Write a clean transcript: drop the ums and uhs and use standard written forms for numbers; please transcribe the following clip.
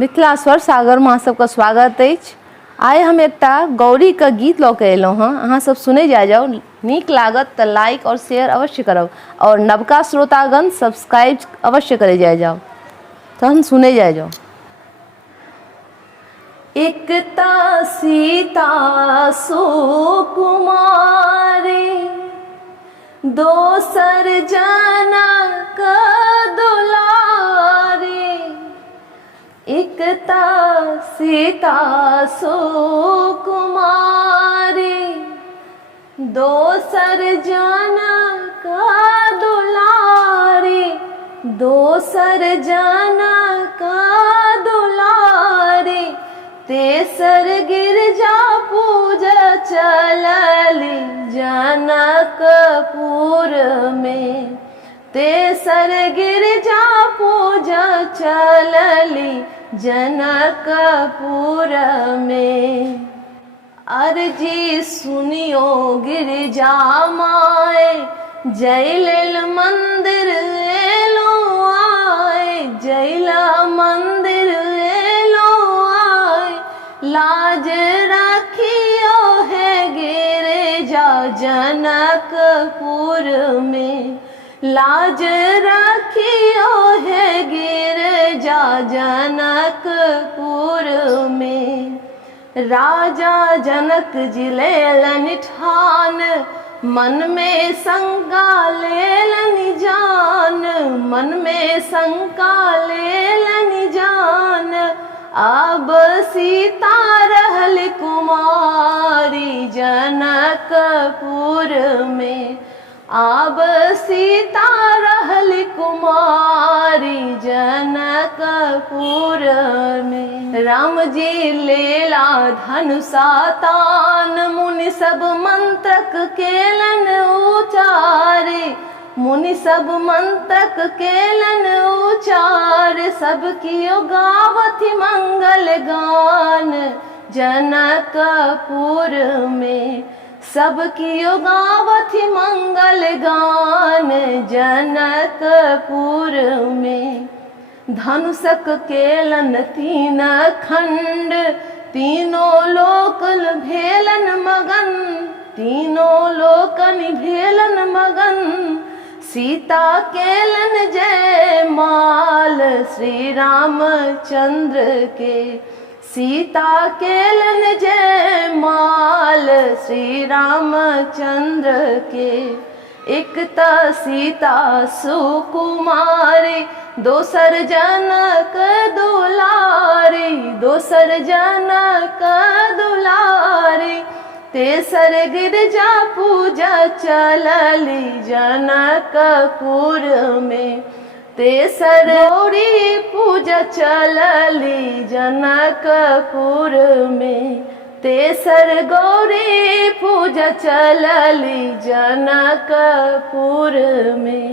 मिथिला स्वर सागर में सबका स्वागत है। आइ हम एकटा गौरी का गीत लऽ के अयलहुँ हँ। अहाँ सब सुने जाओ, नीक लागत तो लाइक और शेयर अवश्य करब और नवका श्रोतागण सब्सक्राइब अवश्य करे जाओ। तो हम सुने जाओ। एकता सीता सुकुमारी, दोसर जनक दुलारी। एकता सीता सुकुमारी, दोसर जनक दुलारी। दोसर जनक दुलारी, तेसर गिरजा पूजा चलली जनकपुर में। तेसर गिरजा पूजा चलली जनकपुर में। अर्जी सुनियो गिरजा माए, जैलेल मंदिर एलो आए। जैला मंदिर एलो आए, लाज रखियो है गिरजा जनकपुर में। लाज रखियो है गिरजा जनकपुर में। राजा जनक जी लेलन ठान, मन में शंका लेलन जान। मन में शंका लेलन जान, अब सीता रहल कुमारी जनकपुर में। अब सीता रहल कुमारी जनकपुर में। राम जी लेला धनुषा तान, मुनि सब मंत्रक केलन उचारे। मुनि सब मंत्रक केलन उचार, सब कियो गावथि मंगल गान जनकपुर में। सब कियो गावथि मंगल गान जनकपुर में। धनुषक केलन तीन खंड, तीनों लोकन भेलन मगन। तीनों लोकन भेलन मगन, सीता केलन जय माल श्री रामचंद्र के। सीता केलन जय माल श्री रामचंद्र के। एकता सीता सुकुमारी, दोसर जनक दुलारी। दोसर जनक दुलारी, तेसर गिरजा पूजा चलली जनकपुर में। तेसर गौरी पूजा चलली जनकपुर में। तेसर गौरी पूजा चलली जनकपुर में।